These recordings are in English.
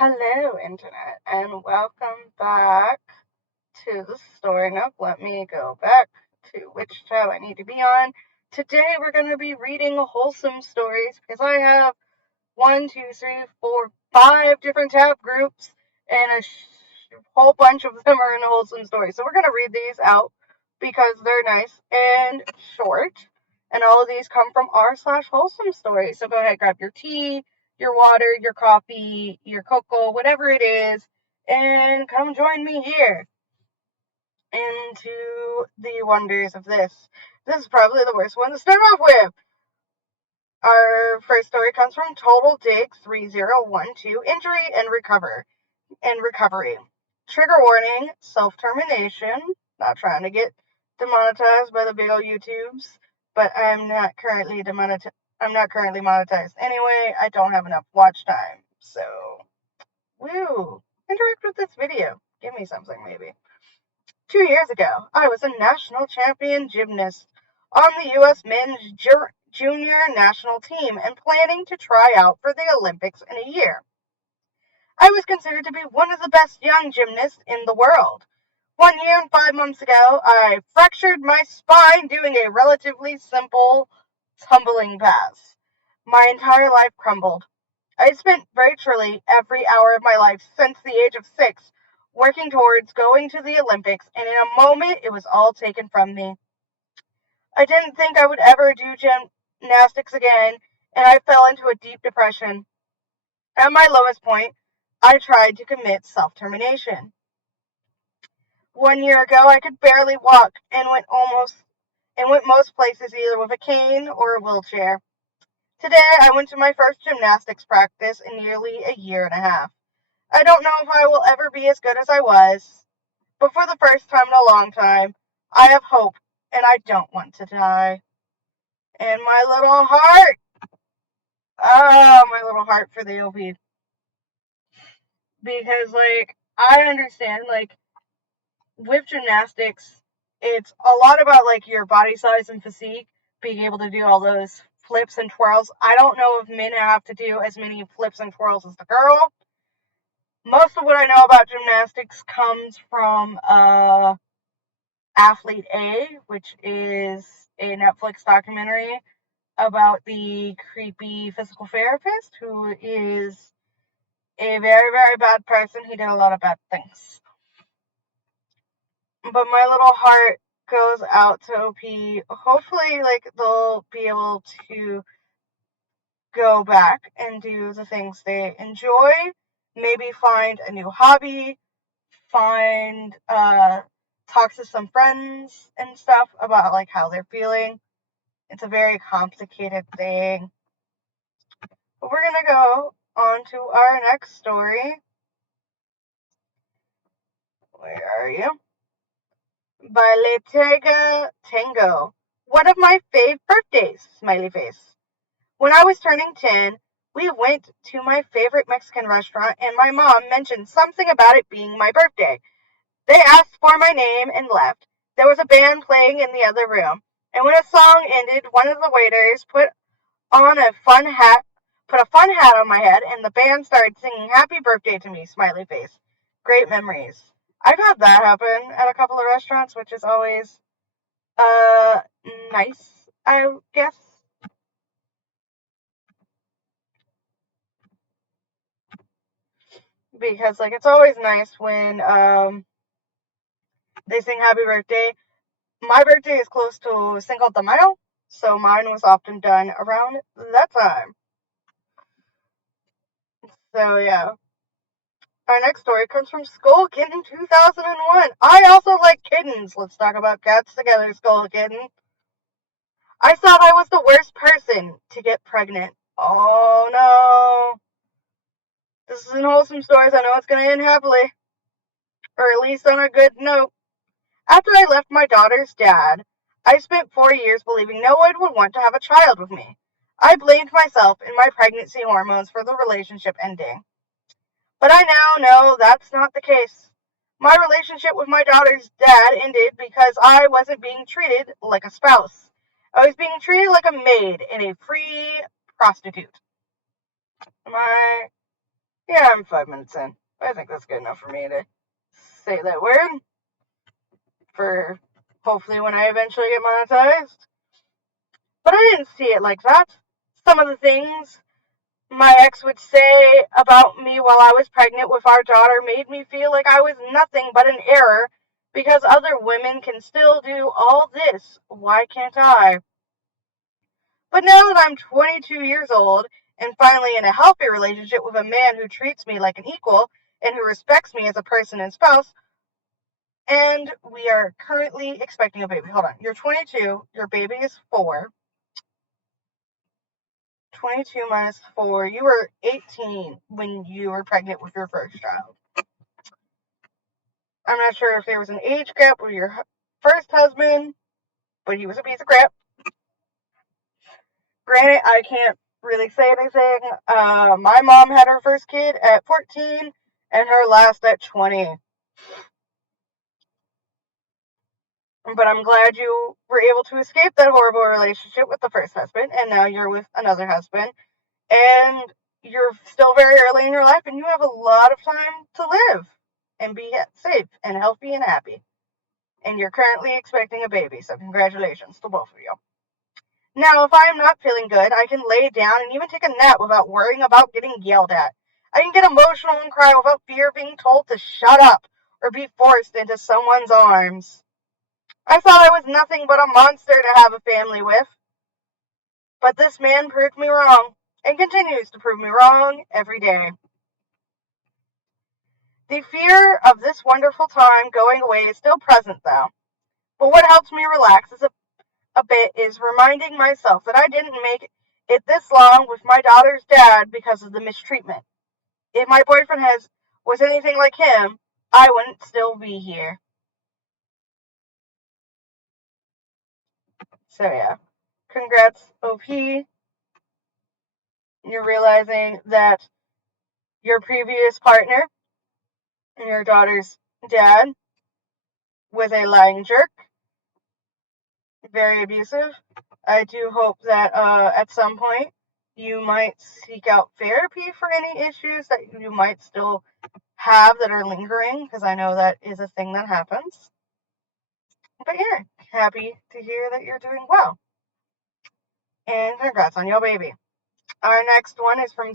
Hello, Internet, and welcome back to the Story Nook. Let me go back to which tab I need to be on. Today, we're going to be reading Wholeseome stories because I have one, two, three, four, five different tab groups, and a whole bunch of them are in Wholeseome stories. So, we're going to read these out because they're nice and short. And all of these come from r/Wholeseome stories. So, go ahead, grab your tea, your water, your coffee, your cocoa, whatever it is, and come join me here into the wonders of this. This is probably the worst one to start off with. Our first story comes from Total Dig 3012, Injury and Recovery. Trigger warning, self-termination. Not trying to get demonetized by the big old YouTubes, but I'm not currently monetized anyway. I don't have enough watch time, so woo! Interact with this video. Give me something, maybe. 2 years ago, I was a national champion gymnast on the U.S. men's junior national team and planning to try out for the Olympics in a year. I was considered to be one of the best young gymnasts in the world. 1 year and 5 months ago, I fractured my spine doing a relatively simple tumbling pass. My entire life crumbled. I spent virtually every hour of my life since the age of 6 working towards going to the Olympics, and in a moment, it was all taken from me. I didn't think I would ever do gymnastics again, and I fell into a deep depression. At my lowest point, I tried to commit self-termination. 1 year ago, I could barely walk and went most places either with a cane or a wheelchair. Today, I went to my first gymnastics practice in nearly a year and a half. I don't know if I will ever be as good as I was, but for the first time in a long time, I have hope, and I don't want to die. And my little heart, my little heart for the OP. Because, I understand, with gymnastics, it's a lot about, your body size and physique, being able to do all those flips and twirls. I don't know if men have to do as many flips and twirls as the girl. Most of what I know about gymnastics comes from Athlete A, which is a Netflix documentary about the creepy physical therapist who is a very, very bad person. He did a lot of bad things. But my little heart goes out to OP. Hopefully, they'll be able to go back and do the things they enjoy. Maybe find a new hobby. Talk to some friends and stuff about, how they're feeling. It's a very complicated thing. But we're going to go on to our next story. Where are you? By Letega Tango. One of my fave birthdays, smiley face. When I was turning 10, we went to my favorite Mexican restaurant and my mom mentioned something about it being my birthday. They asked for my name and left. There was a band playing in the other room. And when a song ended, one of the waiters put a fun hat on my head, and the band started singing happy birthday to me, smiley face. Great memories. I've had that happen at a couple of restaurants, which is always, nice, I guess. Because, it's always nice when, they sing happy birthday. My birthday is close to Cinco de Mayo, so mine was often done around that time. So, yeah. Our next story comes from Skull Kitten 2001. I also like kittens. Let's talk about cats together, Skull Kitten. I thought I was the worst person to get pregnant. Oh no. This is an wholesome story, so I know it's going to end happily. Or at least on a good note. After I left my daughter's dad, I spent 4 years believing no one would want to have a child with me. I blamed myself and my pregnancy hormones for the relationship ending. But I now know that's not the case. My relationship with my daughter's dad ended because I wasn't being treated like a spouse. I was being treated like a maid and a free prostitute. Am I Yeah, I'm 5 minutes in. I think that's good enough for me to say that word for hopefully when I eventually get monetized. But I didn't see it like that. Some of the things my ex would say about me while I was pregnant with our daughter made me feel like I was nothing but an error because other women can still do all this. Why can't I? But now that I'm 22 years old and finally in a healthy relationship with a man who treats me like an equal and who respects me as a person and spouse, and we are currently expecting a baby. Hold on. You're 22, your baby is 4. 22 minus 4. You were 18 when you were pregnant with your first child. I'm not sure if there was an age gap with your first husband, but he was a piece of crap. Granted, I can't really say anything. My mom had her first kid at 14 and her last at 20. But I'm glad you were able to escape that horrible relationship with the first husband, and now you're with another husband, and you're still very early in your life, and you have a lot of time to live and be safe and healthy and happy. And you're currently expecting a baby, so congratulations to both of you. Now, if I am not feeling good, I can lay down and even take a nap without worrying about getting yelled at. I can get emotional and cry without fear of being told to shut up or be forced into someone's arms. I thought I was nothing but a monster to have a family with. But this man proved me wrong and continues to prove me wrong every day. The fear of this wonderful time going away is still present though. But what helps me relax is a bit is reminding myself that I didn't make it this long with my daughter's dad because of the mistreatment. If my boyfriend was anything like him, I wouldn't still be here. So yeah. Congrats, OP. You're realizing that your previous partner, your daughter's dad, was a lying jerk, very abusive. I do hope that at some point you might seek out therapy for any issues that you might still have that are lingering, because I know that is a thing that happens. But yeah, happy to hear that you're doing well. And congrats on your baby. Our next one is from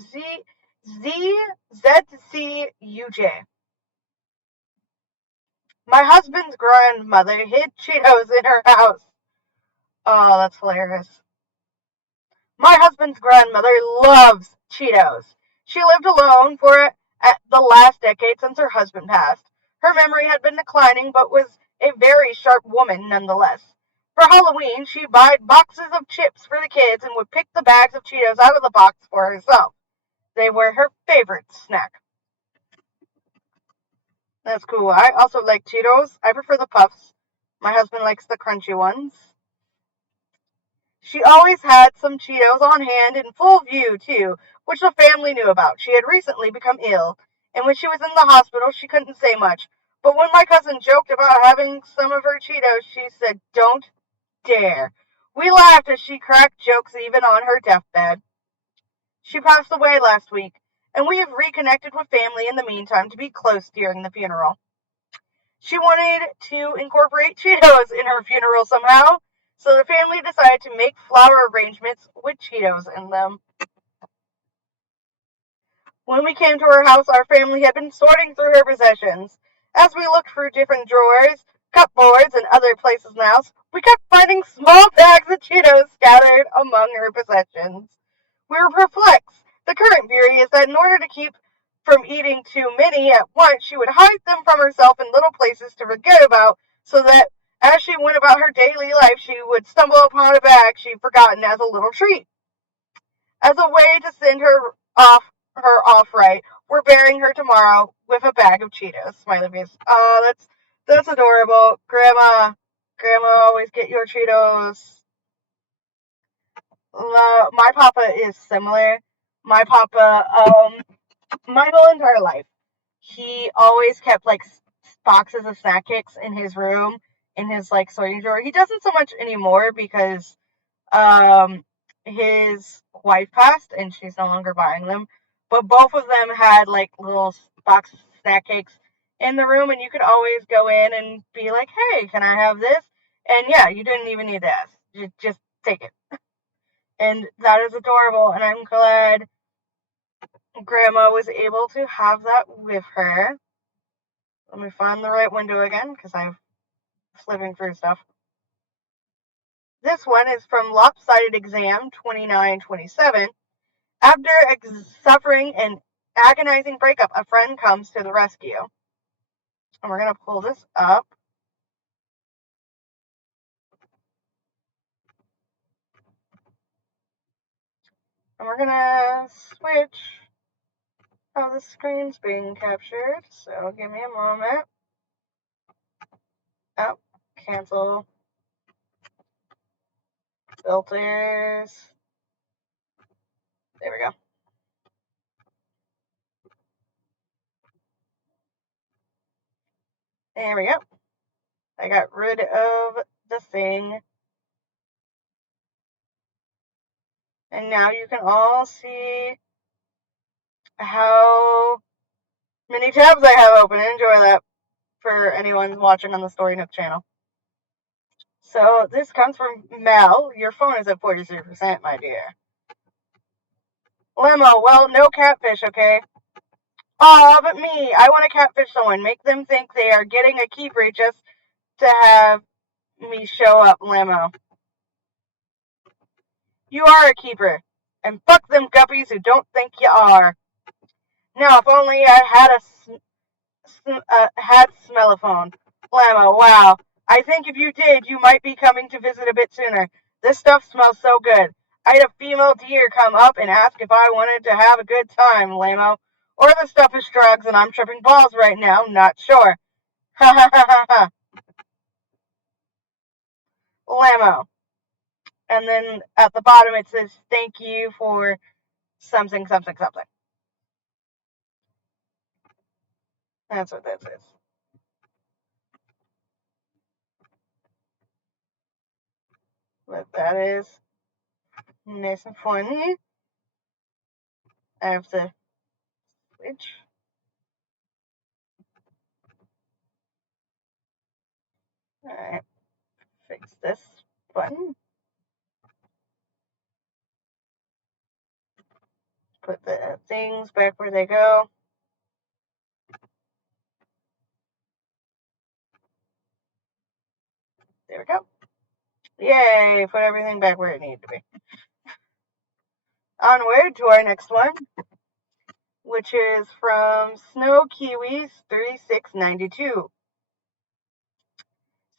ZCUJ. My husband's grandmother hid Cheetos in her house. Oh, that's hilarious. My husband's grandmother loves Cheetos. She lived alone for the last decade since her husband passed. Her memory had been declining, but was a very sharp woman nonetheless. For Halloween, she'd buy boxes of chips for the kids and would pick the bags of Cheetos out of the box for herself. They were her favorite snack. That's cool. I also like Cheetos. I prefer the puffs. My husband likes the crunchy ones. She always had some Cheetos on hand in full view, too, which the family knew about. She had recently become ill, and when she was in the hospital, she couldn't say much. But when my cousin joked about having some of her Cheetos, she said, "Don't dare." We laughed as she cracked jokes even on her deathbed. She passed away last week, and we have reconnected with family in the meantime to be close during the funeral. She wanted to incorporate Cheetos in her funeral somehow, so the family decided to make flower arrangements with Cheetos in them. When we came to her house, our family had been sorting through her possessions. As we looked through different drawers, cupboards, and other places in the house, we kept finding small bags of Cheetos scattered among her possessions. We were perplexed. The current theory is that in order to keep from eating too many at once, she would hide them from herself in little places to forget about, so that as she went about her daily life, she would stumble upon a bag she'd forgotten as a little treat. As a way to send her off right, we're burying her tomorrow with a bag of Cheetos. Smiley face. Oh, that's adorable. Grandma always get your Cheetos. My papa is similar. My papa, my whole entire life, he always kept like boxes of snack kicks in his room, in his like sorting drawer. He doesn't so much anymore because his wife passed and she's no longer buying them. But both of them had like little box snack cakes in the room, and you could always go in and be like, hey, can I have this? And yeah, you didn't even need to ask. Just take it. And that is adorable, and I'm glad Grandma was able to have that with her. Let me find the right window again, because I'm flipping through stuff. This one is from Lopsided Exam 2927. After suffering an agonizing breakup, a friend comes to the rescue. And we're going to pull this up. And we're going to switch how the screen's being captured. So give me a moment. Oh, cancel. Filters. There we go. There we go. I got rid of the thing. And now you can all see how many tabs I have open. Enjoy that for anyone watching on the Story Nook channel. So this comes from Mel. Your phone is at 43%, my dear. Limo, well, no catfish, okay? Aw, but me. I want to catfish someone. Make them think they are getting a keeper just to have me show up, Limo. You are a keeper. And fuck them guppies who don't think you are. Now, if only I had smellophone. Lamo, wow. I think if you did, you might be coming to visit a bit sooner. This stuff smells so good. I had a female deer come up and ask if I wanted to have a good time, Lamo. Or the stuff is drugs and I'm tripping balls right now, not sure. Ha ha ha ha ha. Lamo. And then at the bottom it says, thank you for something, something, something. That's what that says. But that is nice and funny. I have to switch. Alright. Fix this button. Put the things back where they go. There we go. Yay, put everything back where it needed to be. Onward to our next one, which is from Snow Kiwis 3692.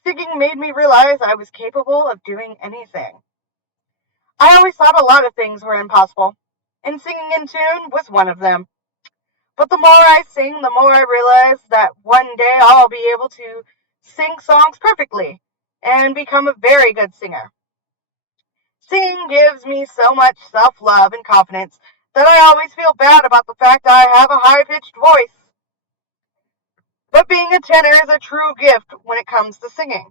Singing made me realize I was capable of doing anything. I always thought a lot of things were impossible, and singing in tune was one of them. But the more I sing, the more I realize that one day I'll be able to sing songs perfectly and become a very good singer. Singing gives me so much self-love and confidence that I always feel bad about the fact that I have a high-pitched voice. But being a tenor is a true gift when it comes to singing.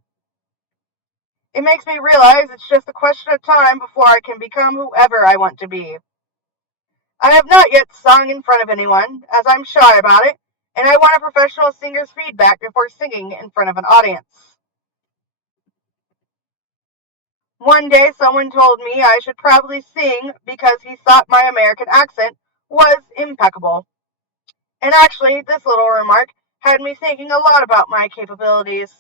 It makes me realize it's just a question of time before I can become whoever I want to be. I have not yet sung in front of anyone, as I'm shy about it, and I want a professional singer's feedback before singing in front of an audience. One day someone told me I should probably sing because he thought my American accent was impeccable. And actually, this little remark had me thinking a lot about my capabilities.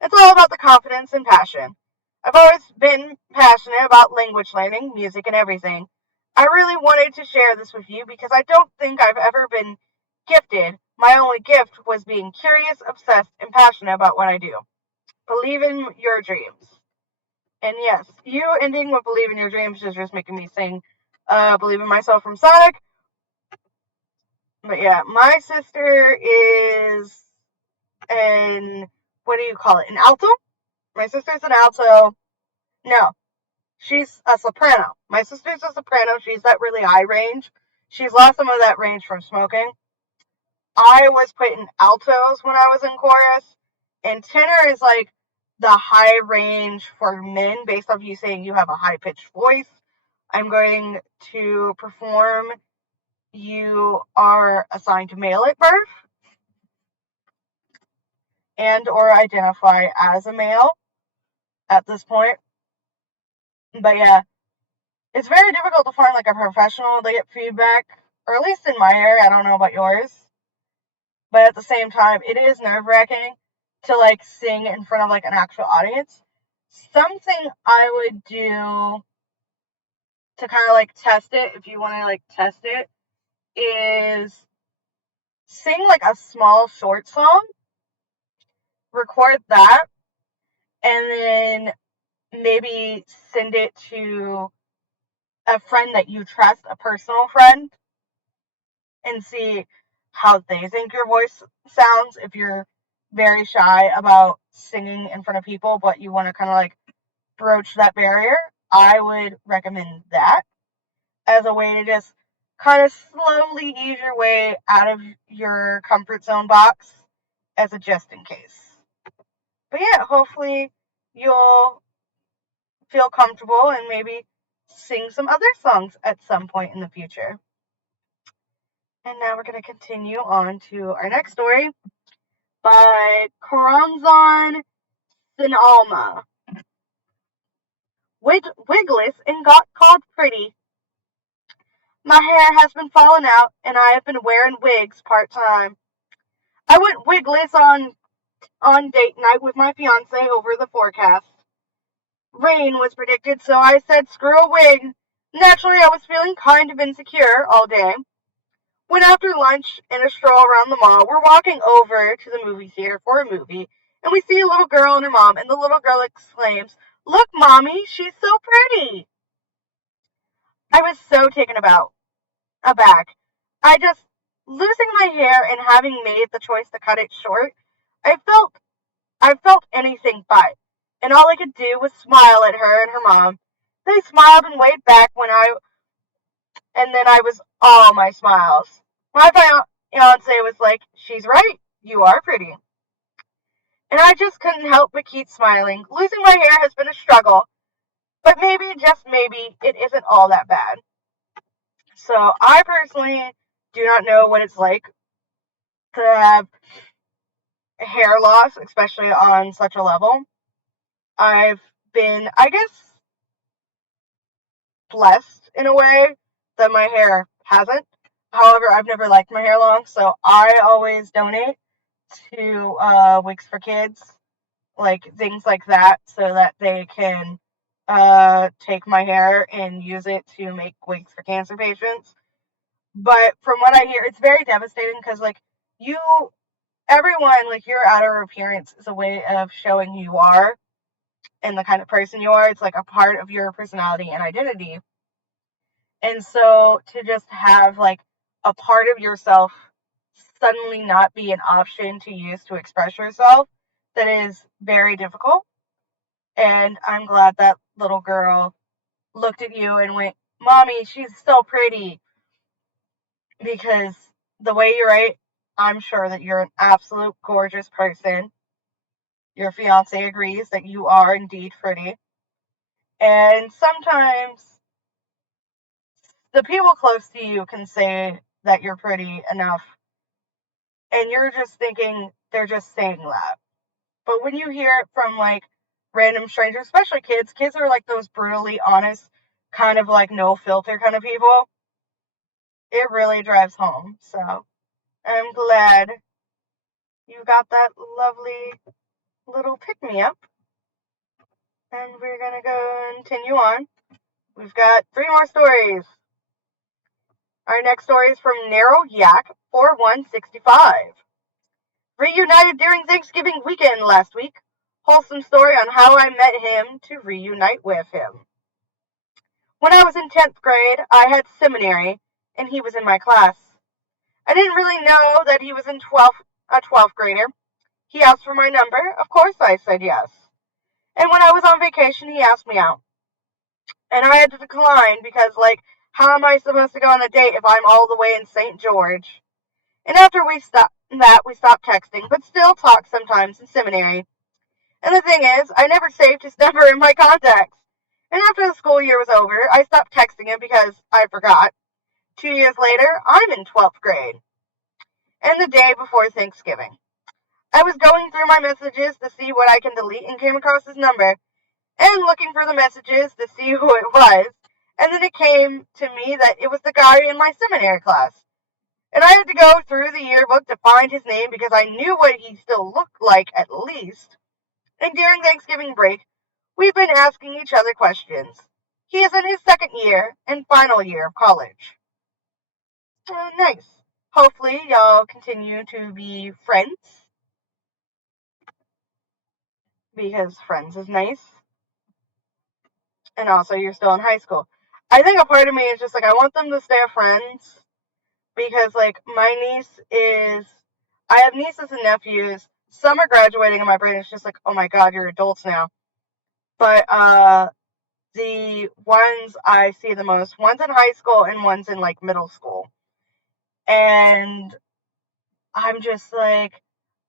It's all about the confidence and passion. I've always been passionate about language learning, music, and everything. I really wanted to share this with you because I don't think I've ever been gifted. My only gift was being curious, obsessed, and passionate about what I do. Believe in your dreams. And yes, you ending with believe in your dreams is just making me sing Believe in Myself from Sonic. But yeah, my sister is what do you call it? An alto? My sister's an alto. No, she's a soprano. My sister's a soprano. She's that really high range. She's lost some of that range from smoking. I was put in altos when I was in chorus, and tenor is like the high range for men based off you saying you have a high pitched voice. I'm going to perform you are assigned to male at birth and or identify as a male at this point. But yeah, it's very difficult to find like a professional to get feedback, or at least in my area. I don't know about yours, but at the same time, it is nerve-wracking to like sing in front of like an actual audience. Something I would do to kind of like test it, if you want to like test it, is sing like a small short song, record that, and then maybe send it to a friend that you trust, a personal friend, and see how they think your voice sounds. If you're very shy about singing in front of people, but you want to kind of like broach that barrier, I would recommend that as a way to just kind of slowly ease your way out of your comfort zone box as a just in case. But yeah, hopefully you'll feel comfortable and maybe sing some other songs at some point in the future. And now we're going to continue on to our next story by Karamzan Sinalma. Wigless and got called pretty. My hair has been falling out and I have been wearing wigs part-time. I went wigless on date night with my fiance over the forecast. Rain was predicted, so I said screw a wig. Naturally, I was feeling kind of insecure all day. When after lunch and a stroll around the mall, we're walking over to the movie theater for a movie, and we see a little girl and her mom, and the little girl exclaims, "Look, Mommy, she's so pretty." I was so taken aback. I just, losing my hair and having made the choice to cut it short, I felt anything but. And all I could do was smile at her and her mom. They smiled and waved back and then I was all my smiles. My fiance was like, "She's right. You are pretty." And I just couldn't help but keep smiling. Losing my hair has been a struggle, but maybe, just maybe, it isn't all that bad. So I personally do not know what it's like to have hair loss, especially on such a level. I've been, I guess, blessed in a way that my hair hasn't. However, I've never liked my hair long, so I always donate to Wigs for Kids, like things like that, so that they can take my hair and use it to make wigs for cancer patients. But from what I hear, it's very devastating because, like, you, everyone, like, your outer appearance is a way of showing who you are and the kind of person you are. It's like a part of your personality and identity. And so to just have like a part of yourself suddenly not be an option to use to express yourself, that is very difficult. And I'm glad that little girl looked at you and went, "Mommy, she's so pretty." Because the way you write, I'm sure that you're an absolute gorgeous person. Your fiance agrees that you are indeed pretty. And sometimes the people close to you can say that you're pretty enough, and you're just thinking they're just saying that. But when you hear it from like random strangers, especially kids are like those brutally honest, kind of like no filter kind of people. It really drives home. So I'm glad you got that lovely little pick me up. And we're going to go continue on. We've got 3 more stories. Our next story is from Narrow Yak 4165. Reunited during Thanksgiving weekend last week. Wholesome story on how I met him to reunite with him. When I was in 10th grade, I had seminary, and he was in my class. I didn't really know that he was a 12th grader. He asked for my number. Of course I said yes. And when I was on vacation, he asked me out. And I had to decline because, like, how am I supposed to go on a date if I'm all the way in St. George? And after we stopped texting, but still talk sometimes in seminary. And the thing is, I never saved his number in my contacts. And after the school year was over, I stopped texting him because I forgot. 2 years later, I'm in 12th grade. And the day before Thanksgiving. I was going through my messages to see what I can delete and came across his number and looking for the messages to see who it was. And then it came to me that it was the guy in my seminary class. And I had to go through the yearbook to find his name because I knew what he still looked like at least. And during Thanksgiving break, we've been asking each other questions. He is in his second year and final year of college. Oh, nice. Hopefully, y'all continue to be friends because friends is nice. And also, you're still in high school. I think a part of me is just like, I want them to stay friends because, like, I have nieces and nephews. Some are graduating, and my brain is just like, oh my god, you're adults now. But, the ones I see the most, one's in high school and one's in, like, middle school. And I'm just like,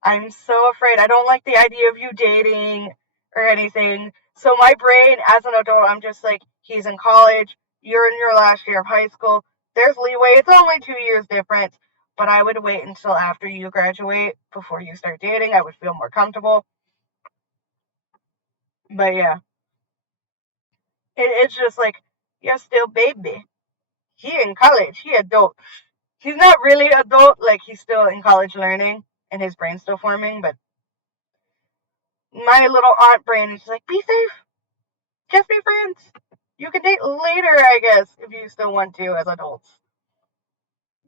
I'm so afraid. I don't like the idea of you dating or anything. So my brain, as an adult, I'm just like, he's in college, you're in your last year of high school. There's leeway. It's only 2 years difference, but I would wait until after you graduate before you start dating. I would feel more comfortable. But yeah, it's just like, you're still baby. He in college. He adult. He's not really adult. Like, he's still in college learning and his brain's still forming, but my little aunt brain is just like, be safe. Just be friends. You can date later, I guess, if you still want to as adults.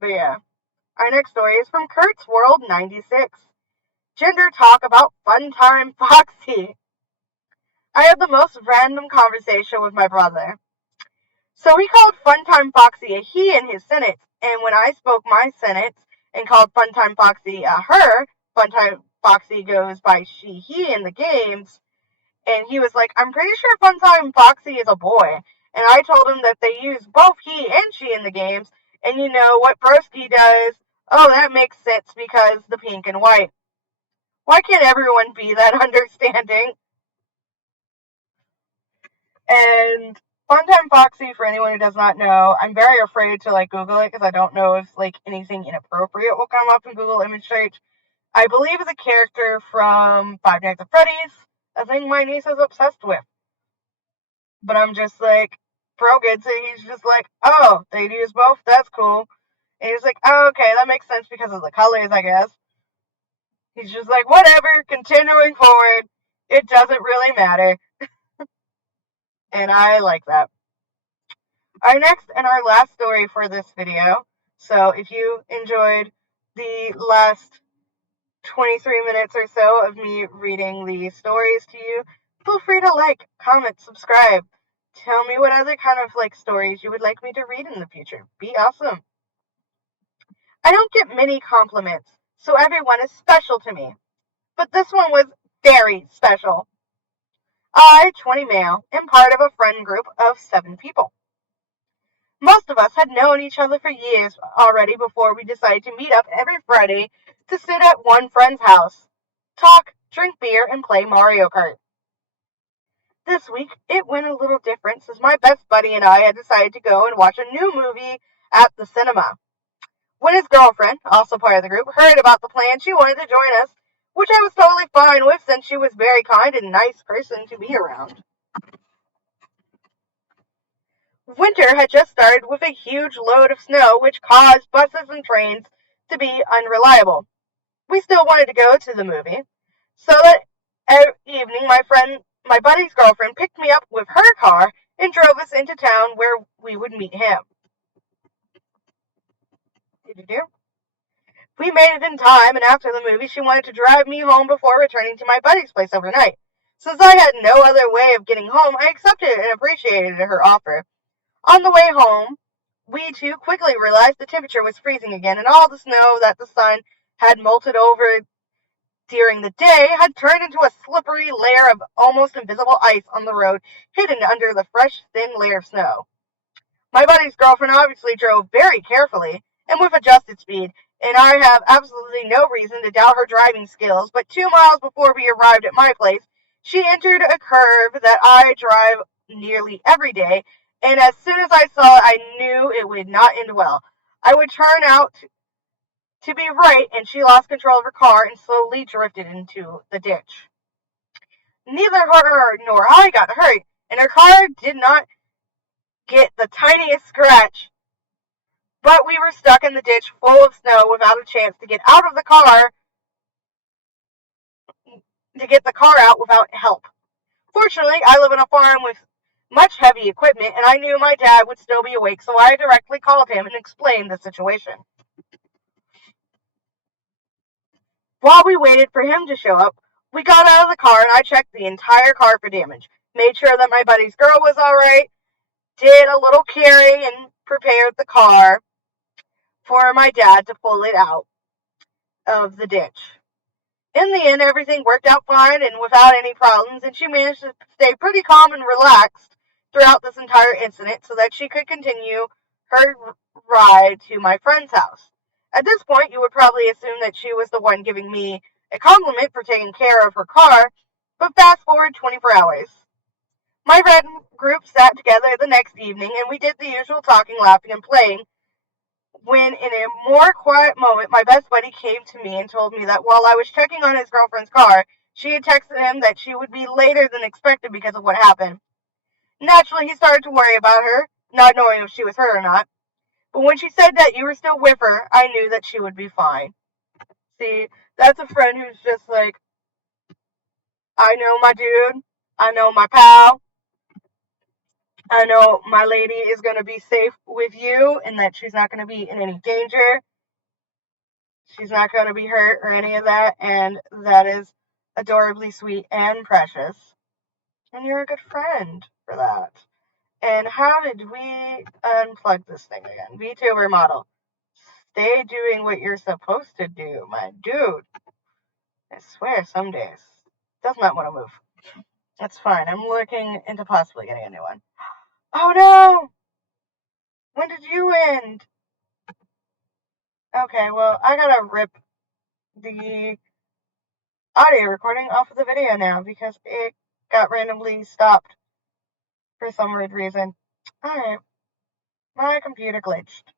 But yeah. Our next story is from Kurt's World 96. Gender talk about Fun Time Foxy. I had the most random conversation with my brother. So he called Fun Time Foxy a he in his sentence, and when I spoke my sentence and called Fun Time Foxy a her, Fun Time Foxy goes by she, he in the games. And he was like, I'm pretty sure Funtime Foxy is a boy. And I told him that they use both he and she in the games. And you know what Broski does? Oh, that makes sense because the pink and white. Why can't everyone be that understanding? And Funtime Foxy, for anyone who does not know, I'm very afraid to like Google it because I don't know if like anything inappropriate will come up in Google image search. I believe it's a character from Five Nights at Freddy's, a thing my niece is obsessed with. But I'm just like, Pro gets it. He's just like, oh, they use both? That's cool. And he's like, oh, okay, that makes sense because of the colors, I guess. He's just like, whatever, continuing forward. It doesn't really matter. And I like that. Our next and our last story for this video. So if you enjoyed the last 23 minutes or so of me reading the stories to you, feel free to like, comment, subscribe. Tell me what other kind of like stories you would like me to read in the future. Be awesome. I don't get many compliments, so everyone is special to me. But this one was very special. I, 20 male, am part of a friend group of 7 people. Most of us had known each other for years already before we decided to meet up every Friday to sit at one friend's house, talk, drink beer, and play Mario Kart. This week, it went a little different since my best buddy and I had decided to go and watch a new movie at the cinema. When his girlfriend, also part of the group, heard about the plan, she wanted to join us, which I was totally fine with since she was a very kind and nice person to be around. Winter had just started with a huge load of snow, which caused buses and trains to be unreliable. We still wanted to go to the movie, so that evening my buddy's girlfriend picked me up with her car and drove us into town where we would meet him. We made it in time, and after the movie, she wanted to drive me home before returning to my buddy's place overnight. Since I had no other way of getting home, I accepted and appreciated her offer. On the way home, we too quickly realized the temperature was freezing again, and all the snow that the sun had melted over during the day had turned into a slippery layer of almost invisible ice on the road, hidden under the fresh, thin layer of snow. My buddy's girlfriend obviously drove very carefully and with adjusted speed, and I have absolutely no reason to doubt her driving skills, but 2 miles before we arrived at my place, she entered a curve that I drive nearly every day And as soon as I saw it, I knew it would not end well. I would turn out to be right, and she lost control of her car and slowly drifted into the ditch. Neither her nor I got hurt, and her car did not get the tiniest scratch, but we were stuck in the ditch full of snow without a chance to get out of the car, to get the car out without help. Fortunately, I live on a farm with much heavy equipment, and I knew my dad would still be awake, so I directly called him and explained the situation. While we waited for him to show up, we got out of the car and I checked the entire car for damage, made sure that my buddy's girl was alright, did a little carry, and prepared the car for my dad to pull it out of the ditch. In the end, everything worked out fine and without any problems, and she managed to stay pretty calm and relaxed throughout this entire incident so that she could continue her ride to my friend's house. At this point, you would probably assume that she was the one giving me a compliment for taking care of her car, but fast forward 24 hours. My friend group sat together the next evening and we did the usual talking, laughing, and playing when, in a more quiet moment, my best buddy came to me and told me that while I was checking on his girlfriend's car, she had texted him that she would be later than expected because of what happened. Naturally, he started to worry about her, not knowing if she was hurt or not. But when she said that you were still with her, I knew that she would be fine. See, that's a friend who's just like, I know my dude, I know my pal, I know my lady is going to be safe with you and that she's not going to be in any danger. She's not going to be hurt or any of that, and that is adorably sweet and precious. And you're a good friend for that. And how did we unplug this thing again? VTuber model. Stay doing what you're supposed to do, my dude. I swear, some days. Does not want to move. That's fine. I'm looking into possibly getting a new one. Oh no! When did you end? Okay, well, I gotta rip the audio recording off of the video now because it got randomly stopped for some weird reason. Alright, my computer glitched.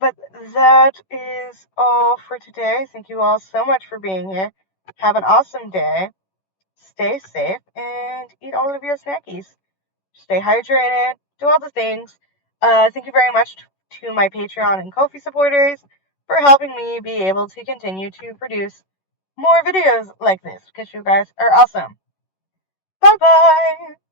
But that is all for today. Thank you all so much for being here. Have an awesome day. Stay safe and eat all of your snackies. Stay hydrated. Do all the things. Thank you very much to my Patreon and Ko-fi supporters for helping me be able to continue to produce more videos like this because you guys are awesome. Bye bye!